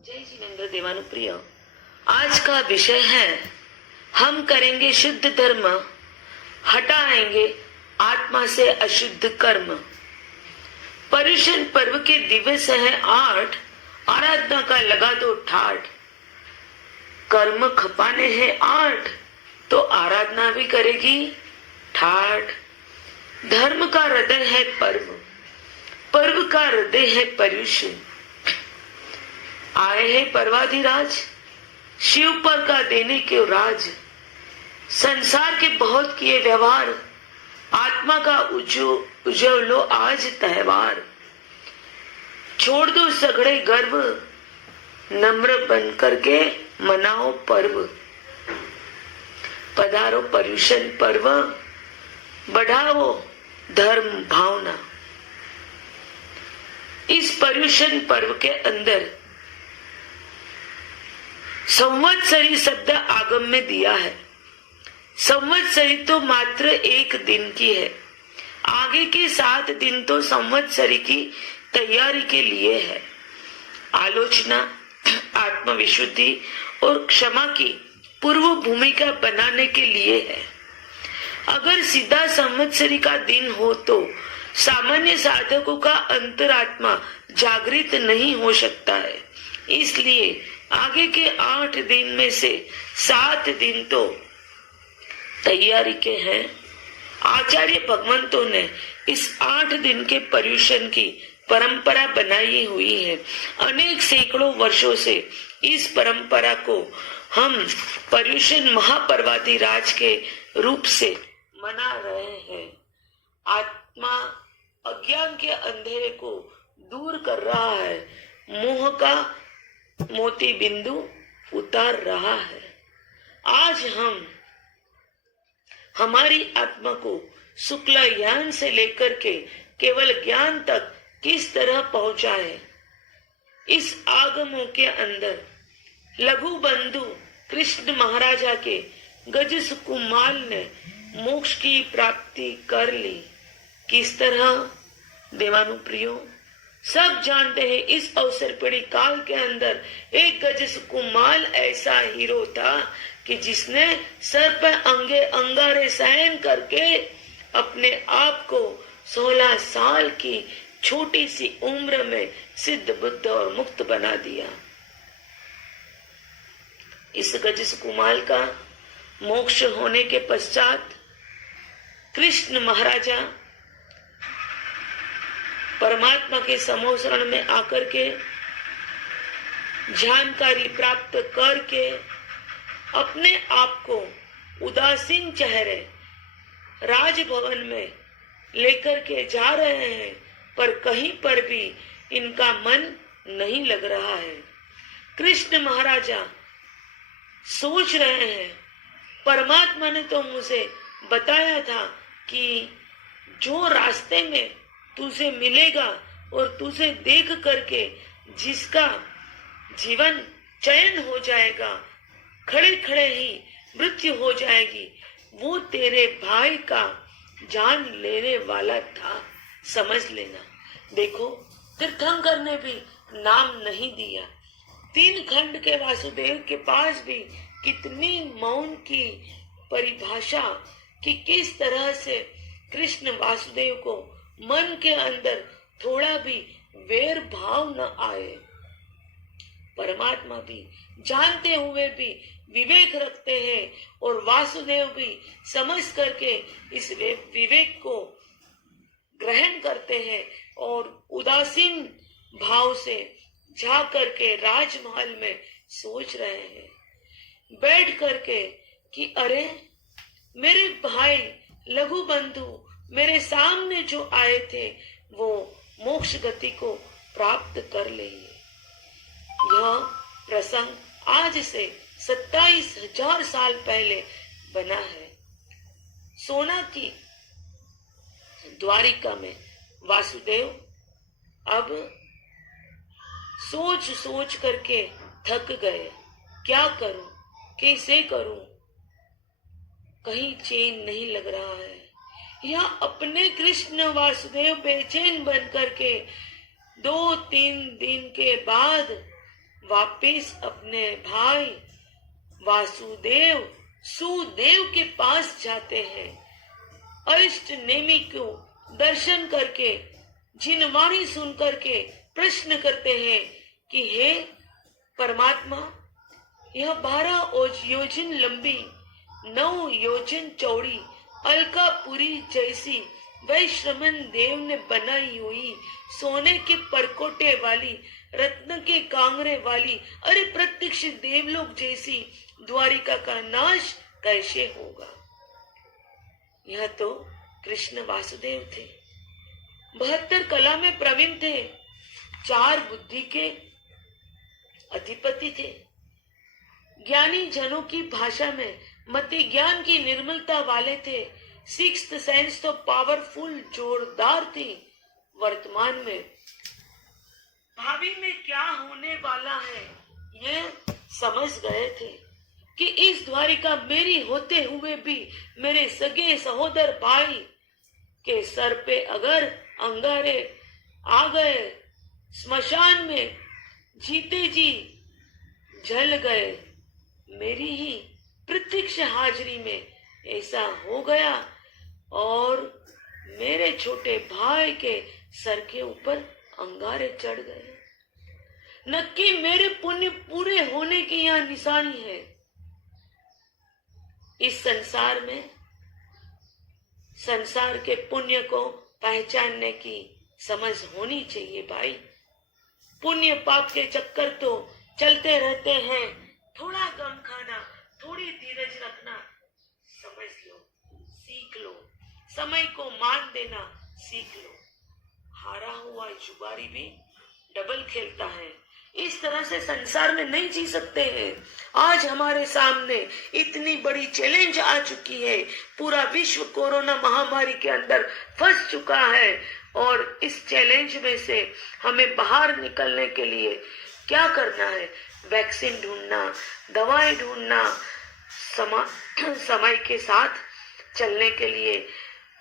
जय जिनेन्द्र देवानुप्रिय। आज का विषय है हम करेंगे शुद्ध धर्म, हटाएंगे आत्मा से अशुद्ध कर्म। पर्युषण पर्व के दिवस है 8, आराधना का लगा दो ठाठ। कर्म खपाने हैं 8 तो आराधना भी करेगी ठाठ। धर्म का हृदय है पर्व, पर्व का हृदय है पर्युषण। आए हैं पर्वाधिराज, शिव पर का देने के राज। संसार के बहुत किए व्यवहार, आत्मा का उजवलो आज त्योहार। छोड़ दो सगड़े गर्व, नम्र बन करके मनाओ पर्व। पधारो पर्युषण पर्व, बढ़ाओ धर्म भावना। इस पर्युषण पर्व के अंदर संवत्सरी शब्द आगम में दिया है। संवत्सरी तो मात्र एक दिन की है, आगे के 7 दिन तो संवत्सरी की तैयारी के लिए है। आलोचना, आत्मविशुद्धि और क्षमा की पूर्व भूमिका बनाने के लिए है। अगर सीधा संवत्सरी का दिन हो तो सामान्य साधकों का अंतरात्मा जागृत नहीं हो सकता है। इसलिए आगे के 8 दिन में से 7 दिन तो तैयारी के हैं। आचार्य भगवंतों ने इस 8 दिन के पर्युषण की परंपरा बनाई हुई है। अनेक सैकड़ों वर्षों से इस परंपरा को हम पर्युषण महापर्वाधिराज के रूप से मना रहे हैं। आत्मा अज्ञान के अंधेरे को दूर कर रहा है, मोह का मोती बिंदु उतार रहा है। आज हम हमारी आत्मा को शुक्ल ज्ञान से लेकर के केवल ज्ञान तक किस तरह पहुंचाए। इस आगमों के अंदर लघु बंधु कृष्ण महाराजा के गज सुकुमाल ने मोक्ष की प्राप्ति कर ली। किस तरह देवानुप्रियो सब जानते हैं। इस अवसर पीढ़ी काल के अंदर एक गज सुकुमाल ऐसा हीरो था कि जिसने सर पर अंगारे सहन करके अपने आप को 16 साल की छोटी सी उम्र में सिद्ध बुद्ध और मुक्त बना दिया। इस गज सुकुमाल का मोक्ष होने के पश्चात कृष्ण महाराजा परमात्मा के समोसरण में आकर के जानकारी प्राप्त करके अपने आप को उदासीन चेहरे राजभवन में लेकर के जा रहे हैं, पर कहीं पर भी इनका मन नहीं लग रहा है। कृष्ण महाराजा सोच रहे हैं, परमात्मा ने तो मुझे बताया था कि जो रास्ते में तुझे मिलेगा और तुझे देख करके जिसका जीवन चयन हो जाएगा, खड़े खड़े ही मृत्यु हो जाएगी, वो तेरे भाई का जान लेने वाला था, समझ लेना। देखो, तीर्थंकर ने भी नाम नहीं दिया। 3 खंड के वासुदेव के पास भी कितनी मौन की परिभाषा कि किस तरह से कृष्ण वासुदेव को मन के अंदर थोड़ा भी वैर भाव न आए। परमात्मा भी जानते हुए भी विवेक रखते हैं और वासुदेव भी समझ करके इस विवेक को ग्रहण करते हैं और उदासीन भाव से जा करके राजमहल में सोच रहे हैं बैठ करके कि अरे मेरे भाई लघु बंधु मेरे सामने जो आए थे वो मोक्ष गति को प्राप्त कर लेंगे। यह प्रसंग आज से 27,000 साल पहले बना है। सोना की द्वारिका में वासुदेव अब सोच सोच करके थक गए। क्या करूं, कैसे करूं, कहीं चैन नहीं लग रहा है। यह अपने कृष्ण वासुदेव बेचैन बन करके 2-3 दिन के बाद वापिस अपने भाई वासुदेव सुदेव के पास जाते हैं। अरिष्ट नेमि को दर्शन करके जिनवाणी सुन करके प्रश्न करते हैं कि हे परमात्मा, यह 12 योजन लंबी 9 योजन चौड़ी अलकापुरी जैसी वैश्रमण देव ने बनाई हुई सोने के परकोटे वाली रत्न के कांगरे वाली अरे प्रत्यक्ष देवलोक जैसी द्वारिका का नाश कैसे होगा? यह तो कृष्ण वासुदेव थे, 72 कला में प्रवीण थे, 4 बुद्धि के अधिपति थे, ज्ञानी जनों की भाषा में मति ज्ञान की निर्मलता वाले थे, 6th सेंस तो पावरफुल जोरदार थी। वर्तमान में भावी में क्या होने वाला है ये समझ गए थे कि इस द्वारिका मेरी होते हुए भी मेरे सगे सहोदर भाई के सर पे अगर अंगारे आ गए, स्मशान में जीते जी जल गए, मेरी ही प्रत्यक्ष हाजिरी में ऐसा हो गया और मेरे छोटे भाई के सर के ऊपर अंगारे चढ़ गए, नक्की मेरे पुण्य पूरे होने की यह निशानी है। इस संसार में संसार के पुण्य को पहचानने की समझ होनी चाहिए भाई। पुण्य पाप के चक्कर तो चलते रहते हैं, थोड़ा गम खाना, थोड़ी धीरज रखना समझ लो, सीख लो, समय को मान देना सीख लो। हारा हुआ जुगारी भी डबल खेलता है। इस तरह से संसार में नहीं जी सकते हैं। आज हमारे सामने इतनी बड़ी चैलेंज आ चुकी है, पूरा विश्व कोरोना महामारी के अंदर फंस चुका है और इस चैलेंज में से हमें बाहर निकलने के लिए क्या करना है? वैक्सीन ढूंढना, दवाएं ढूंढना, समय के साथ चलने के लिए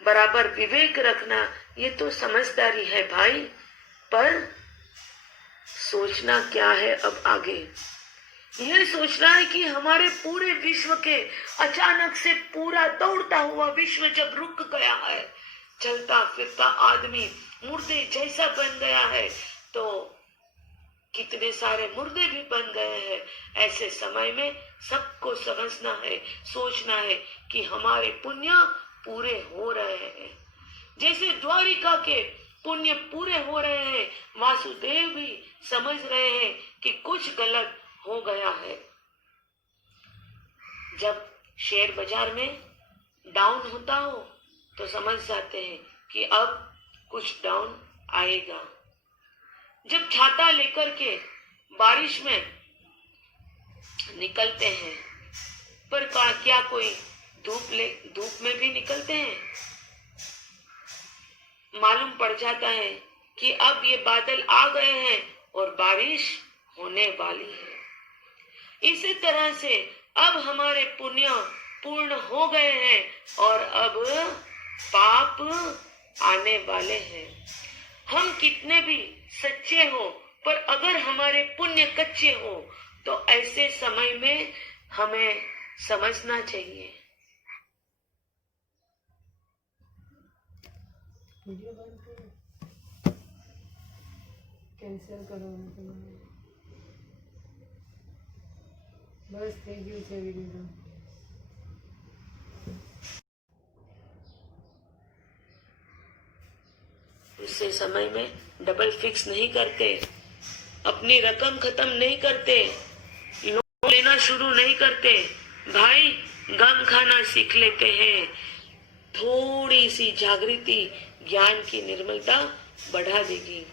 बराबर विवेक रखना, ये तो समझदारी है भाई। पर सोचना क्या है अब आगे? यह सोचना है कि हमारे पूरे विश्व के अचानक से पूरा दौड़ता हुआ विश्व जब रुक गया है, चलता फिरता आदमी मुर्दे जैसा बन गया है, तो कितने सारे मुर्दे भी बन गए हैं। ऐसे समय में सबको समझना है, सोचना है कि हमारे पुण्य पूरे हो रहे हैं। जैसे द्वारिका के पुण्य पूरे हो रहे हैं, वासुदेव भी समझ रहे हैं कि कुछ गलत हो गया है। जब शेयर बाजार में डाउन होता हो तो समझ जाते हैं कि अब कुछ डाउन आएगा। जब छाता लेकर के बारिश में निकलते हैं, पर क्या कोई धूप में भी निकलते हैं? मालूम पड़ जाता है कि अब ये बादल आ गए हैं और बारिश होने वाली है। इसी तरह से अब हमारे पुण्य पूर्ण हो गए हैं और अब पाप आने वाले हैं। हम कितने भी सच्चे हो, पर अगर हमारे पुण्य कच्चे हो तो ऐसे समय में हमें समझना चाहिए। वीडियो बंद करो, कैंसिल करो, बस થઈ ગયું છે वीडियो। इससे समय में डबल फिक्स नहीं करते, अपनी रकम खत्म नहीं करते, लोन लेना शुरू नहीं करते। भाई गम खाना सीख लेते हैं। थोड़ी सी जागृति ज्ञान की निर्मलता बढ़ा देगी।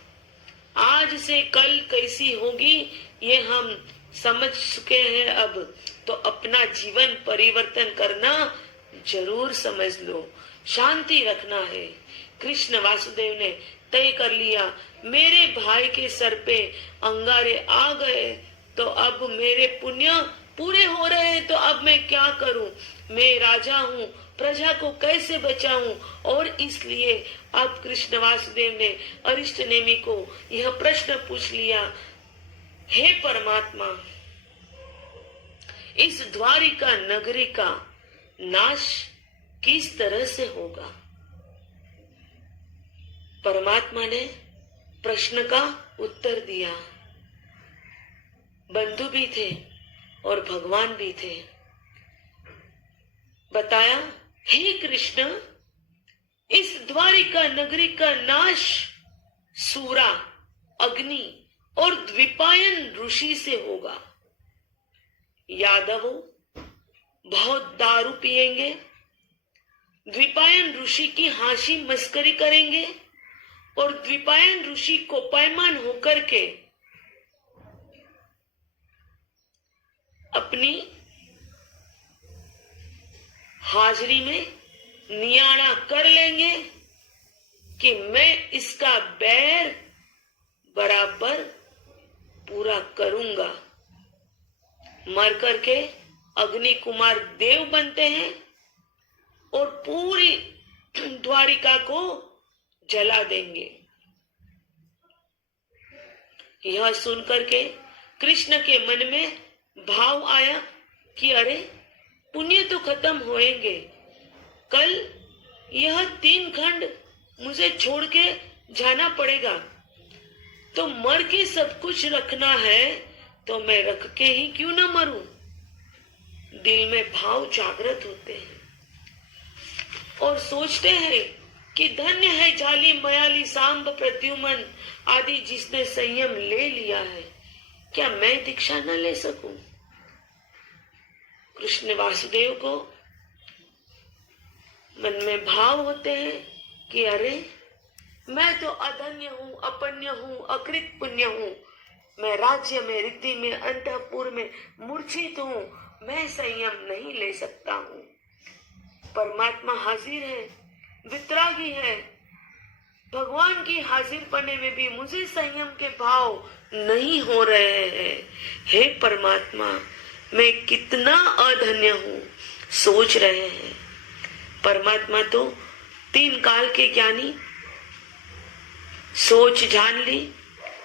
आज से कल कैसी होगी ये हम समझ चुके हैं। अब तो अपना जीवन परिवर्तन करना जरूर समझ लो, शांति रखना है। कृष्ण वासुदेव ने तय कर लिया, मेरे भाई के सर पे अंगारे आ गए तो अब मेरे पुण्य पूरे हो रहे हैं, तो अब मैं क्या करूं? मैं राजा हूं, प्रजा को कैसे बचाऊं? और इसलिए अब कृष्ण वासुदेव ने अरिष्ट नेमि को यह प्रश्न पूछ लिया, हे परमात्मा, इस द्वारिका नगरी का नाश किस तरह से होगा? परमात्मा ने प्रश्न का उत्तर दिया। बंधु भी थे और भगवान भी थे। बताया, हे कृष्ण, इस द्वारिका नगरी का नाश सूरा, अग्नि और द्विपायन ऋषि से होगा। यादवों बहुत दारू पिएंगे, द्विपायन ऋषि की हांसी मस्करी करेंगे और द्विपायन ऋषि को पैमान होकर के अपनी हाजिरी में नियाड़ा कर लेंगे कि मैं इसका बैर बराबर पूरा करूंगा। मर करके अग्नि कुमार देव बनते हैं और पूरी द्वारिका को जला देंगे। यह सुनकर के कृष्ण के मन में भाव आया कि अरे, पुण्य तो खत्म होएंगे, कल यह 3 खंड मुझे छोड़ के जाना पड़ेगा, तो मर के सब कुछ रखना है तो मैं रख के ही क्यों न मरूं। दिल में भाव जागृत होते हैं और सोचते हैं कि धन्य है जाली मयाली सांब प्रद्युमन आदि जिसने संयम ले लिया है, क्या मैं दीक्षा न ले सकूं? कृष्ण वासुदेव को मन में भाव होते हैं कि अरे, मैं तो अधन्य हूं, अपन्य हूं, अकृत पुण्य हूं, मैं राज्य में, रिद्धि में, अंतःपुर में मूर्छित हूं, मैं संयम नहीं ले सकता हूं। परमात्मा हाजिर है, वितरागी है, भगवान की हाजिर पने में भी मुझे संयम के भाव नहीं हो रहे हैं। हे परमात्मा, मैं कितना अधन्य हूं, सोच रहे हैं। परमात्मा तो 3 काल के ज्ञानी, सोच जान ली।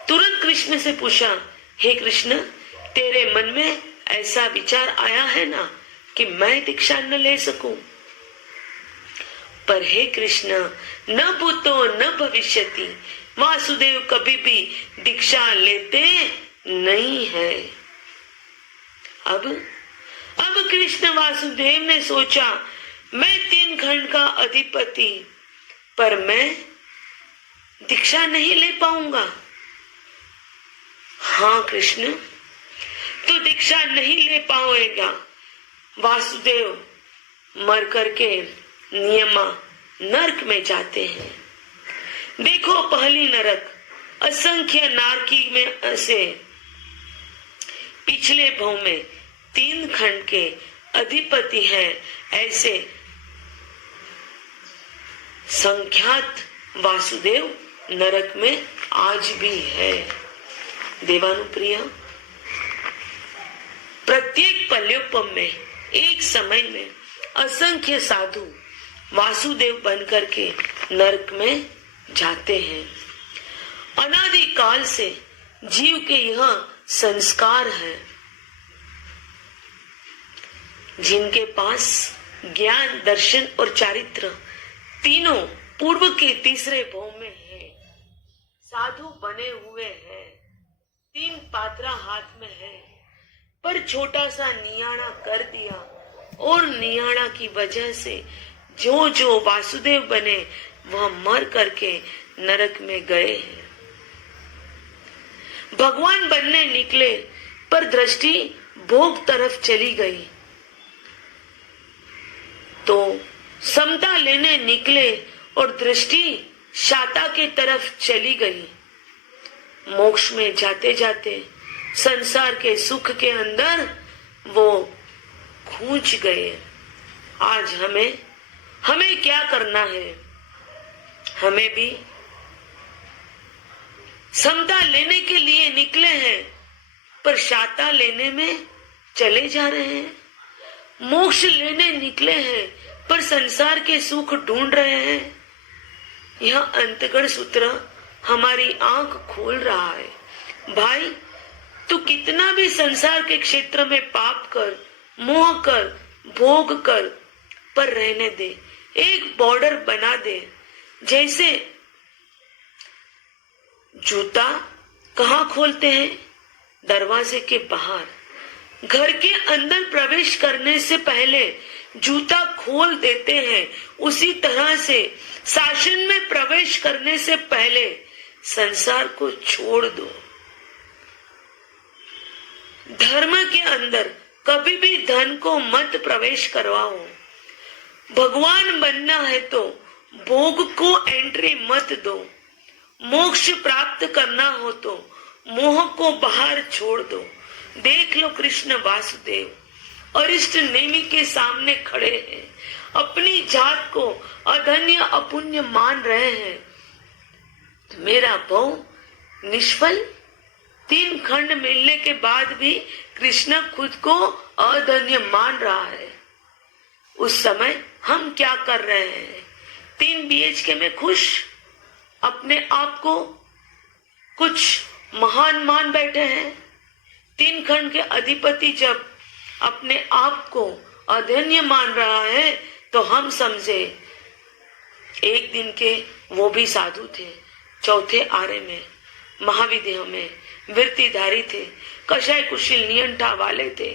तुरंत कृष्ण से पूछा, हे कृष्ण, तेरे मन में ऐसा विचार आया है ना कि मैं दीक्षा न ले सकूं? पर हे कृष्ण, न भूतो न भविष्यति, वासुदेव कभी भी दीक्षा लेते नहीं है। अब कृष्ण वासुदेव ने सोचा, मैं 3 खंड का अधिपति, पर मैं दीक्षा नहीं ले पाऊंगा। हाँ कृष्ण, तो दीक्षा नहीं ले पाएगा। वासुदेव मर करके नियमा नरक में जाते हैं। देखो, पहली नरक असंख्य नारकी में से पिछले भाव में 3 खंड के अधिपति हैं, ऐसे संख्यात वासुदेव नरक में आज भी है। देवानुप्रिया, प्रत्येक पल्योपम में एक समय में असंख्य साधु वासुदेव बनकर के नरक में जाते हैं। अनादि काल से जीव के यह संस्कार है। जिनके पास ज्ञान, दर्शन और चारित्र तीनों पूर्व के तीसरे भाव में है, साधु बने हुए हैं, 3 पात्रा हाथ में है, पर छोटा सा नियाणा कर दिया और नियाणा की वजह से जो वासुदेव बने वह मर करके नरक में गए हैं। भगवान बनने निकले पर दृष्टि भोग तरफ चली गई, तो समता लेने निकले और दृष्टि शाता के तरफ चली गई। मोक्ष में जाते जाते संसार के सुख के अंदर वो खूंच गए। आज हमें क्या करना है? हमें भी समता लेने के लिए निकले हैं, पर शाता लेने में चले जा रहे हैं। मोक्ष लेने निकले हैं, पर संसार के सुख ढूंढ रहे हैं। यह अंतगढ़ सूत्र हमारी आंख खोल रहा है। भाई, तो कितना भी संसार के क्षेत्र में पाप कर, मोह कर, भोग कर, पर रहने दे, एक बॉर्डर बना दे। जैसे जूता कहाँ खोलते हैं? दरवाजे के बाहर। घर के अंदर प्रवेश करने से पहले जूता खोल देते हैं, उसी तरह से शासन में प्रवेश करने से पहले संसार को छोड़ दो। धर्म के अंदर कभी भी धन को मत प्रवेश करवाओ। भगवान बनना है तो भोग को एंट्री मत दो। मोक्ष प्राप्त करना हो तो मोह को बाहर छोड़ दो। देख लो कृष्ण वासुदेव अरिष्ट नेमि के सामने खड़े हैं, अपनी जात को अधन्य अपुण्य मान रहे हैं। मेरा भव निष्फल। 3 खंड मिलने के बाद भी कृष्ण खुद को अधन्य मान रहा है। उस समय हम क्या कर रहे हैं? 3 BHK में खुश, अपने आप को कुछ महान मान बैठे हैं। 3 खंड के अधिपति जब अपने आप को अधन्य मान रहा है तो हम समझे एक दिन के वो भी साधु थे, चौथे आरे में, महाविदेह में वृत्तिधारी थे, कषाय कुशील नियंठा वाले थे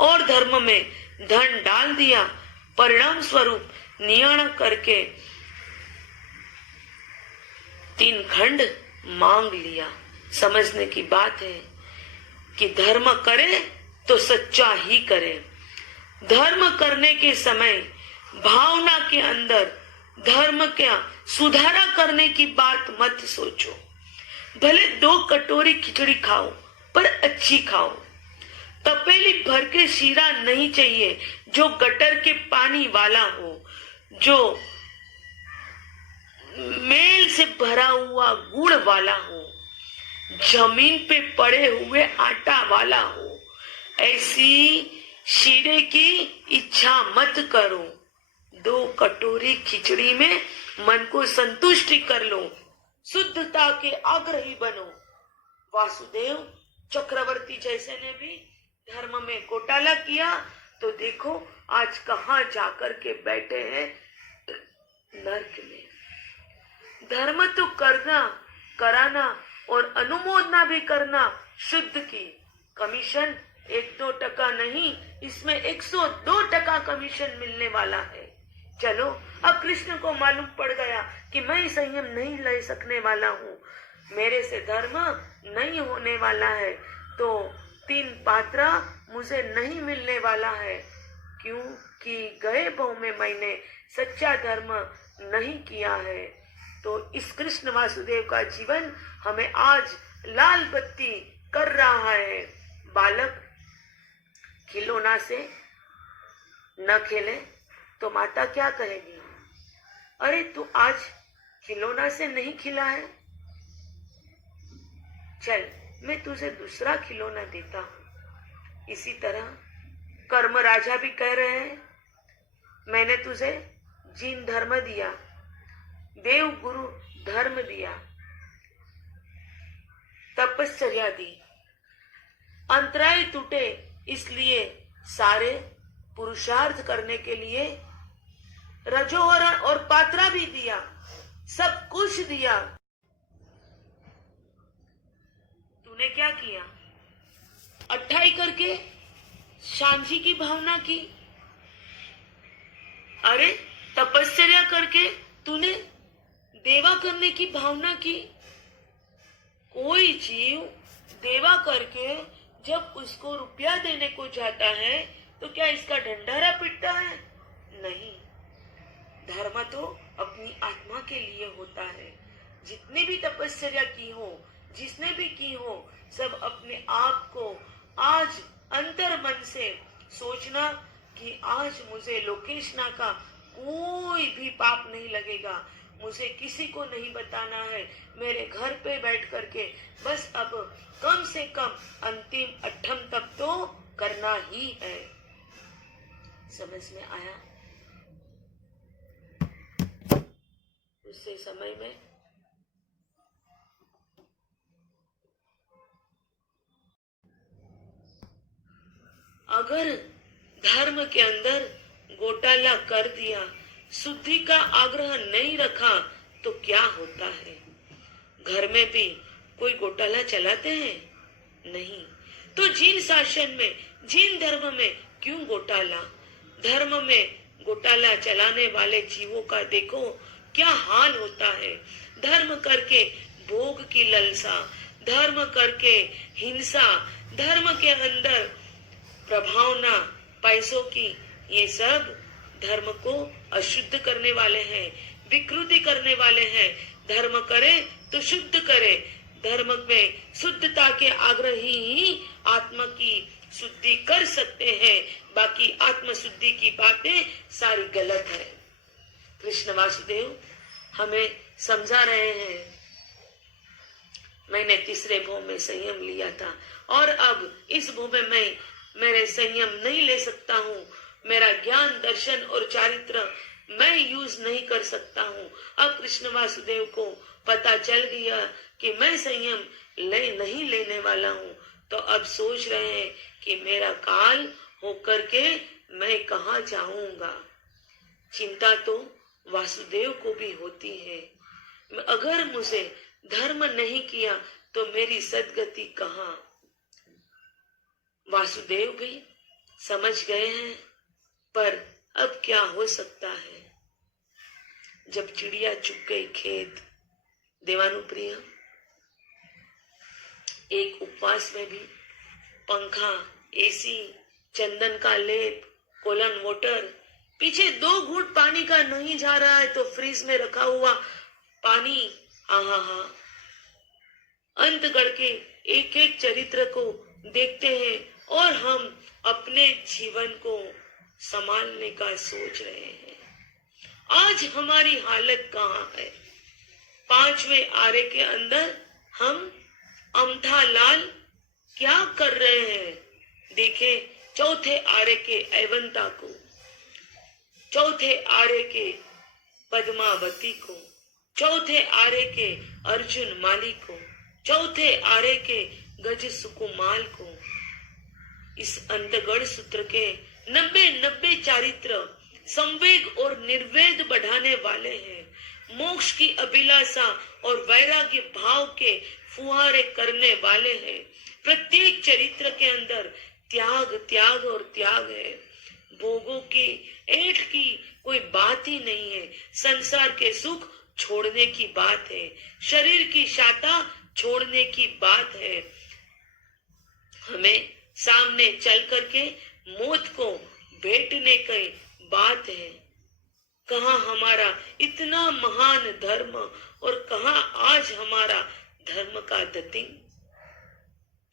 और धर्म में धन डाल दिया। परिणाम स्वरूप नियण करके 3 खंड मांग लिया। समझने की बात है कि धर्म करे तो सच्चा ही करे। धर्म करने के समय भावना के अंदर धर्म क्या सुधारा करने की बात मत सोचो। भले 2 कटोरी खिचड़ी खाओ पर अच्छी खाओ। तपेली भर के शीरा नहीं चाहिए जो गटर के पानी वाला हो, जो मेल से भरा हुआ गुड़ वाला हो, जमीन पे पड़े हुए आटा वाला हो। ऐसी शीरे की इच्छा मत करो। 2 कटोरी खिचड़ी में मन को संतुष्टि कर लो, शुद्धता के आग्रही बनो। वासुदेव चक्रवर्ती जैसे ने भी धर्म में घोटाला किया तो देखो आज कहाँ जाकर के बैठे हैं, नर्क में। धर्म तो करना, कराना और अनुमोदना भी करना शुद्ध की। कमीशन 1-2% नहीं, इसमें 102% कमीशन मिलने वाला है। चलो अब कृष्ण को मालूम पड़ गया कि मैं संयम नहीं ले सकने वाला हूँ, मेरे से धर्म नहीं होने वाला है, तो 3 पात्रा मुझे नहीं मिलने वाला है, क्योंकि गए भव में मैंने सच्चा धर्म नहीं किया है। तो इस कृष्ण वासुदेव का जीवन हमें आज लाल बत्ती कर रहा है। बालक खिलौना से न खेले तो माता क्या कहेगी? अरे तू आज खिलौना से नहीं खिला है, चल मैं तुझे दूसरा खिलौना देता हूं। इसी तरह कर्म राजा भी कह रहे हैं, मैंने तुझे जीन धर्म दिया, देव गुरु धर्म दिया, तपश्चर्या दी, अंतराय टूटे इसलिए सारे पुरुषार्थ करने के लिए रजोवरण और पात्रा भी दिया, सब कुछ दिया। तूने क्या किया? अट्ठाई करके शांति की भावना की। अरे तपश्चर्या करके तूने देवा करने की भावना की। कोई जीव देवा करके जब उसको रुपया देने को जाता है तो क्या इसका ढंढारा पिटता है? नहीं। धर्म तो अपनी आत्मा के लिए होता है। जितने भी तपश्चर्या की हो, जिसने भी की हो, सब अपने आप को आज अंतर मन से सोचना कि आज मुझे लोकेशना का कोई भी पाप नहीं लगेगा, मुझे किसी को नहीं बताना है, मेरे घर पे बैठ करके बस अब कम से कम अंतिम 8 तक तो करना ही है। समझ में आया? उससे समय में अगर धर्म के अंदर घोटाला कर दिया, शुद्धि का आग्रह नहीं रखा, तो क्या होता है? घर में भी कोई घोटाला चलाते हैं? नहीं। तो जिन शासन में, जिन धर्म में क्यों घोटाला? धर्म में घोटाला चलाने वाले जीवों का देखो क्या हाल होता है। धर्म करके भोग की ललसा, धर्म करके हिंसा, धर्म के अंदर प्रभावना पैसों की, ये सब धर्म को अशुद्ध करने वाले हैं, विकृति करने वाले हैं। धर्म करे तो शुद्ध करे। धर्म में शुद्धता के आग्रही ही आत्मा की शुद्धि कर सकते हैं, बाकी आत्म शुद्धि की बातें सारी गलत है। कृष्ण वासुदेव हमें समझा रहे हैं। मैंने तीसरे भोग में संयम लिया था और अब इस भोग में मैं मेरे संयम नहीं ले सकता हूँ। मेरा ज्ञान, दर्शन और चारित्र मैं यूज नहीं कर सकता हूँ। अब कृष्ण वासुदेव को पता चल गया कि मैं संयम नहीं लेने वाला हूँ, तो अब सोच रहे हैं कि मेरा काल होकर के मैं कहाँ जाऊंगा। चिंता तो वासुदेव को भी होती है। अगर मुझे धर्म नहीं किया तो मेरी सदगति कहाँ? वासुदेव भी समझ गए हैं, पर अब क्या हो सकता है? जब चिड़िया चुग गई खेत, देवानुप्रिय एक उपवास में भी पंखा, एसी, चंदन का लेप, कोलन वाटर, पीछे 2 घूंट पानी का नहीं जा रहा है तो फ्रीज में रखा हुआ पानी, आहा, अंत करके एक एक चरित्र को देखते हैं और हम अपने जीवन को संभालने का सोच रहे हैं। आज हमारी हालत कहाँ है? 5वें आरे के अंदर हम अमथा लाल क्या कर रहे हैं? देखे चौथे आरे के एवंता को, चौथे आरे के पद्मावती को, चौथे आरे के अर्जुन माली को, चौथे आरे के गज सुकुमाल को। इस अंतगढ़ सूत्र के 90 चारित्र संवेग और निर्वेद बढ़ाने वाले हैं। मोक्ष की अभिलाषा और वैराग्य भाव के फुहारे करने वाले हैं। प्रत्येक चरित्र के अंदर त्याग, त्याग और त्याग है। भोगों की ऐठ की कोई बात ही नहीं है। संसार के सुख छोड़ने की बात है, शरीर की शाता छोड़ने की बात है। हमें सामने चल करके मौत को भेंटने की बात है। कहाँ हमारा इतना महान धर्म और कहाँ आज हमारा धर्म का दतिंग।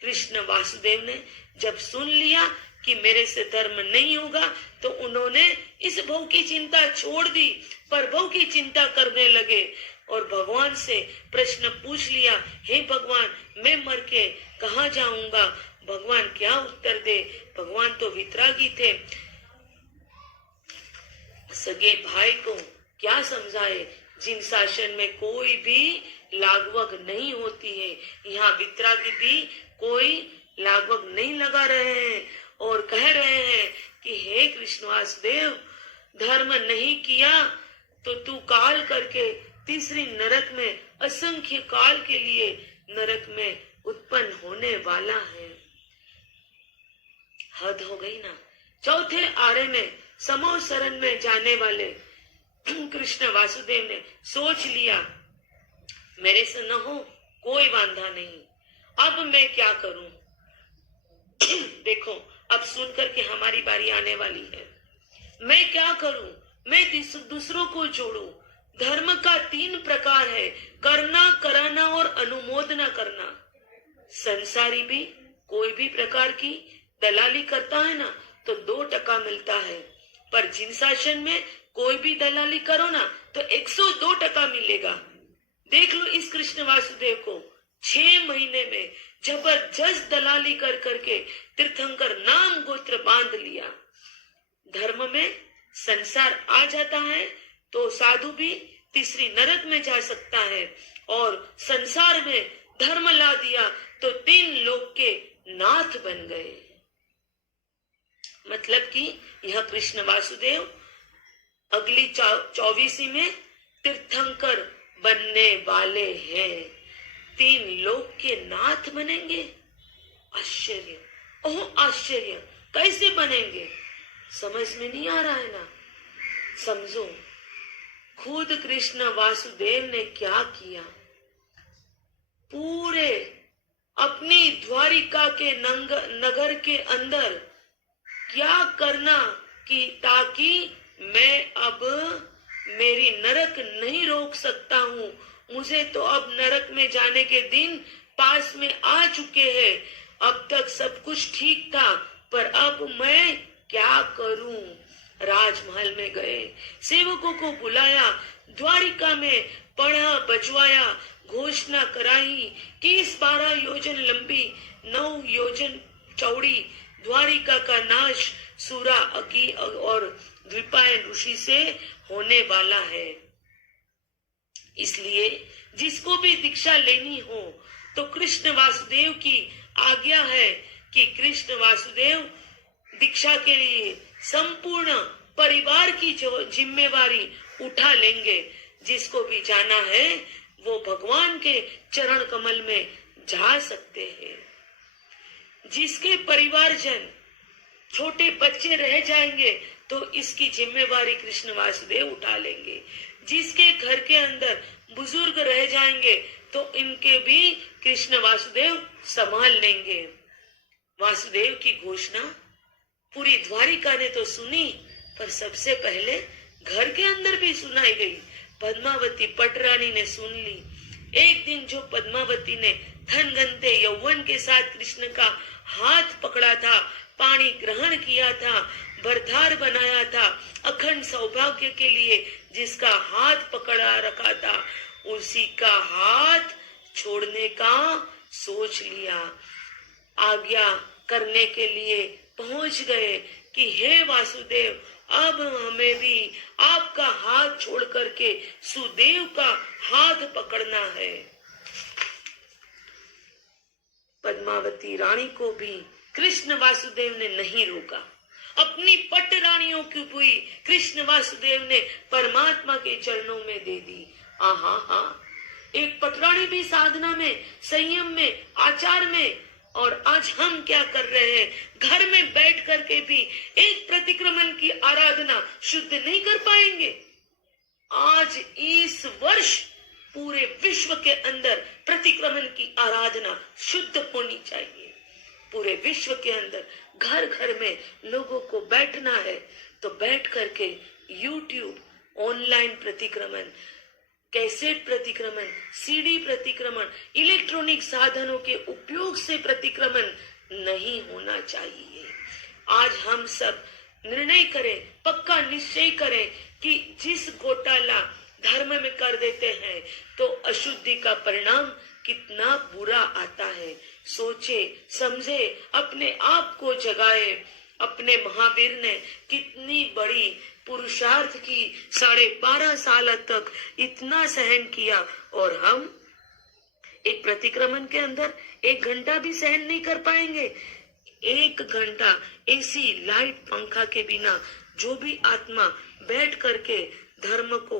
कृष्ण वासुदेव ने जब सुन लिया कि मेरे से धर्म नहीं होगा तो उन्होंने इस भव की चिंता छोड़ दी, पर भव की चिंता करने लगे और भगवान से प्रश्न पूछ लिया, हे भगवान मैं मर के कहाँ जाऊंगा? भगवान क्या उत्तर दे? भगवान तो वितरागी थे, सगे भाई को क्या समझाए? जिन शासन में कोई भी लागवग नहीं होती है, यहाँ वितरागी भी कोई लागवग नहीं लगा रहे हैं और कह रहे हैं कि हे कृष्ण वासुदेव, धर्म नहीं किया तो तू काल करके तीसरी नरक में असंख्य काल के लिए नरक में उत्पन्न होने वाला है। हद हो गई ना। चौथे आरे में समूह शरण में जाने वाले कृष्ण वासुदेव ने सोच लिया, मेरे से न हो कोई वांधा नहीं, अब मैं क्या करूं? देखो अब सुनकर के हमारी बारी आने वाली है। मैं क्या करूं? मैं दूसरों को जोड़ूं। धर्म का 3 प्रकार है, करना, कराना और अनुमोदना करना। संसारी भी कोई भी प्रकार की दलाली करता है ना तो 2% मिलता है, पर जिन शासन में कोई भी दलाली करो ना तो 102% मिलेगा। देख लो इस कृष्ण वासुदेव को 6 महीने में जबरदस्त दलाली कर करके तीर्थंकर नाम गोत्र बांध लिया। धर्म में संसार आ जाता है तो साधु भी तीसरी नरक में जा सकता है, और संसार में धर्म ला दिया तो 3 लोक के नाथ बन गए। मतलब कि यह कृष्ण वासुदेव अगली 24वीं में तीर्थंकर बनने वाले हैं, 3 लोक के नाथ बनेंगे। आश्चर्य, ओह आश्चर्य, कैसे बनेंगे? समझ में नहीं आ रहा है ना? समझो, खुद कृष्ण वासुदेव ने क्या किया, पूरे अपनी द्वारिका के नगर के अंदर क्या करना कि ताकि मैं अब मेरी नरक नहीं रोक सकता हूँ, मुझे तो अब नरक में जाने के दिन पास में आ चुके हैं। अब तक सब कुछ ठीक था, पर अब मैं क्या करूं? राजमहल में गए, सेवकों को बुलाया, द्वारिका में पढ़ा बजवाया, घोषणा कराई कि इस 12 योजन लंबी 9 योजन चौड़ी द्वारिका का नाश सूरा अगी और द्विपायन ऋषि से होने वाला है। इसलिए जिसको भी दीक्षा लेनी हो तो कृष्ण वासुदेव की आज्ञा है कि कृष्ण वासुदेव दीक्षा के लिए संपूर्ण परिवार की जो जिम्मेवारी उठा लेंगे। जिसको भी जाना है वो भगवान के चरण कमल में जा सकते हैं। जिसके परिवारजन छोटे बच्चे रह जाएंगे तो इसकी जिम्मेवारी कृष्ण वासुदेव उठा लेंगे। जिसके घर के अंदर बुजुर्ग रह जाएंगे तो इनके भी कृष्ण वासुदेव संभाल लेंगे। वासुदेव की घोषणा पूरी द्वारिका ने तो सुनी, पर सबसे पहले घर के अंदर भी सुनाई गई। पद्मावती पटरानी ने सुन ली। एक दिन जो पद्मावती ने धनगंते यौवन के साथ कृष्ण का हाथ पकड़ा था, पानी ग्रहण किया था, बरधार बनाया था, अखंड सौभाग्य के लिए जिसका हाथ पकड़ा रखा था, उसी का हाथ छोड़ने का सोच लिया। आज्ञा करने के लिए पहुंच गए कि हे वासुदेव, अब हमें भी आपका हाथ छोड़ करके सुदेव का हाथ पकड़ना है। पद्मावती रानी को भी कृष्ण वासुदेव ने नहीं रोका। अपनी पट रानियों की भी कृष्ण वासुदेव ने परमात्मा के चरणों में दे दी। आहा, एक पटरानी भी साधना में, संयम में, आचार में, और आज हम क्या कर रहे हैं? घर में बैठ करके भी एक प्रतिक्रमण की आराधना शुद्ध नहीं कर पाएंगे। आज इस वर्ष पूरे विश्व के अंदर प्रतिक्रमण की आराधना शुद्ध होनी चाहिए। पूरे विश्व के अंदर घर घर में लोगों को बैठना है तो बैठ करके YouTube, ऑनलाइन प्रतिक्रमण, कैसेट प्रतिक्रमण, सीडी प्रतिक्रमण, इलेक्ट्रॉनिक साधनों के उपयोग से प्रतिक्रमण नहीं होना चाहिए। आज हम सब निर्णय करें, पक्का निश्चय करें कि जिस घोटाला धर्म में कर देते हैं तो अशुद्धि का परिणाम कितना बुरा आता है। सोचे समझे, अपने आप को जगाए। अपने महावीर ने कितनी बड़ी पुरुषार्थ की, 12.5 साल तक इतना सहन किया, और हम एक प्रतिक्रमण के अंदर 1 घंटा भी सहन नहीं कर पाएंगे। 1 घंटा एसी लाइट पंखा के बिना जो भी आत्मा बैठ करके धर्म को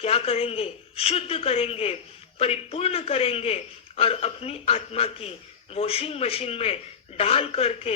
क्या करेंगे? शुद्ध करेंगे, परिपूर्ण करेंगे, और अपनी आत्मा की वॉशिंग मशीन में डाल करके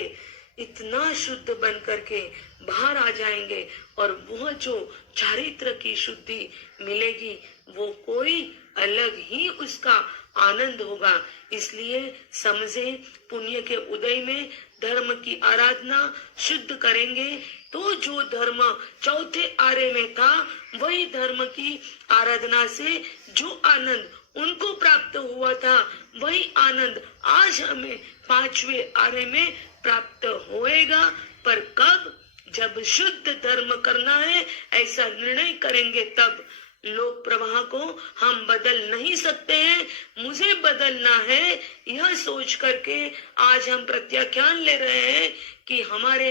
इतना शुद्ध बन करके बाहर आ जाएंगे, और वह जो चारित्र की शुद्धि मिलेगी वो कोई अलग ही उसका आनंद होगा। इसलिए समझे, पुण्य के उदय में धर्म की आराधना शुद्ध करेंगे तो जो धर्म चौथे आर्य में था, वही धर्म की आराधना से जो आनंद उनको प्राप्त हुआ था, वही आनंद आज हमें 5वें आर्य में प्राप्त होएगा। पर कब? जब शुद्ध धर्म करना है ऐसा निर्णय करेंगे तब। लोक प्रवाह को हम बदल नहीं सकते हैं, मुझे बदलना है, यह सोच करके आज हम प्रत्याख्यान ले रहे हैं कि हमारे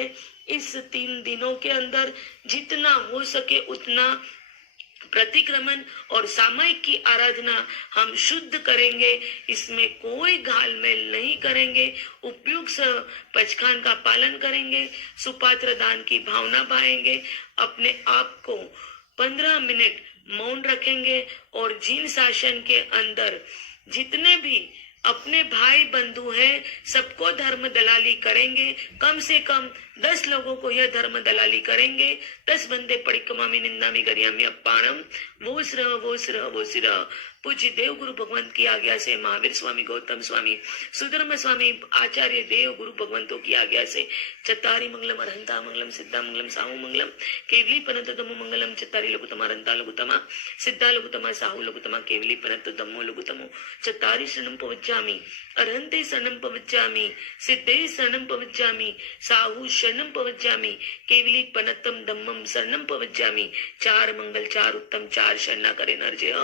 इस 3 दिनों के अंदर जितना हो सके उतना प्रतिक्रमण और सामायिक की आराधना हम शुद्ध करेंगे, इसमें कोई घालमेल नहीं करेंगे, उपयुक्त पचखान का पालन करेंगे, सुपात्र दान की भावना पाएंगे, अपने आप को 15 मिनट मौन रखेंगे और जिन शासन के अंदर जितने भी अपने भाई बंधु हैं सबको धर्म दलाली करेंगे, कम से कम 10 लोगों को यह धर्म दलाली करेंगे। 10 बंदे परिक्रमा निंदा में गरियामी अपाणम वो सिर पूज्य देव गुरु भगवंत की आज्ञा से, महावीर स्वामी, गौतम स्वामी, सुधर्म स्वामी, आचार्य देव गुरु भगवंतों की आज्ञा से चत्तारी मंगलम, अरहंता मंगलम, सिद्धा मंगलम, साहू मंगलम, केवली पनत दमो मंगलम, चत्तारी लघुतमा, अरहंता लघुतमा, सिद्धा लघुतमा, साहू लघुतमा, केवली पनत दमो लघुतमो, चत्तारी शरणं पवज्जामि, अरहंते शरणं पवज्जामि, सिद्धे शरणं पवज्जामि, साहू शरणं पवज्जामि, केवली पनतम धम्मम शरणं पवज्जामि। 4 मंगल, 4 उत्तम, 4 शरणा करे नर जय।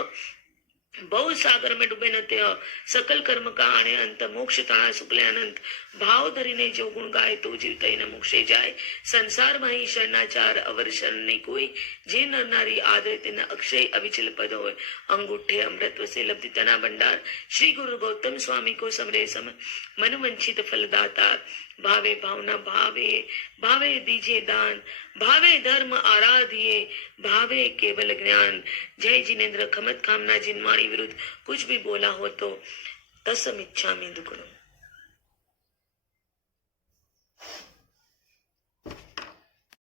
बहु सागर में डूबे न ते सकल कर्म का आने अंत, मोक्ष ताणा सुकले अनंत, भाव धरीने जो गुण गाय तो जीवता न मोक्षे जाय। संसार माही शरणाचार अवर शरण नहीं कोई, जे नर नारी आदरे तेन अक्षय अविचल पद होय। अंगूठे अमृत से लब्धि तना भंडार, श्री गुरु गौतम स्वामी को समरे सम, मन वंचित फलदाता। भावे भावना भावे, भावे दीजिए दान, भावे धर्म आराधिए, भावे केवल ज्ञान। जय जिनेन्द्र खमत कामना जिनवाणी विरुद्ध कुछ भी बोला हो तो तसम इच्छा में दुगुणम।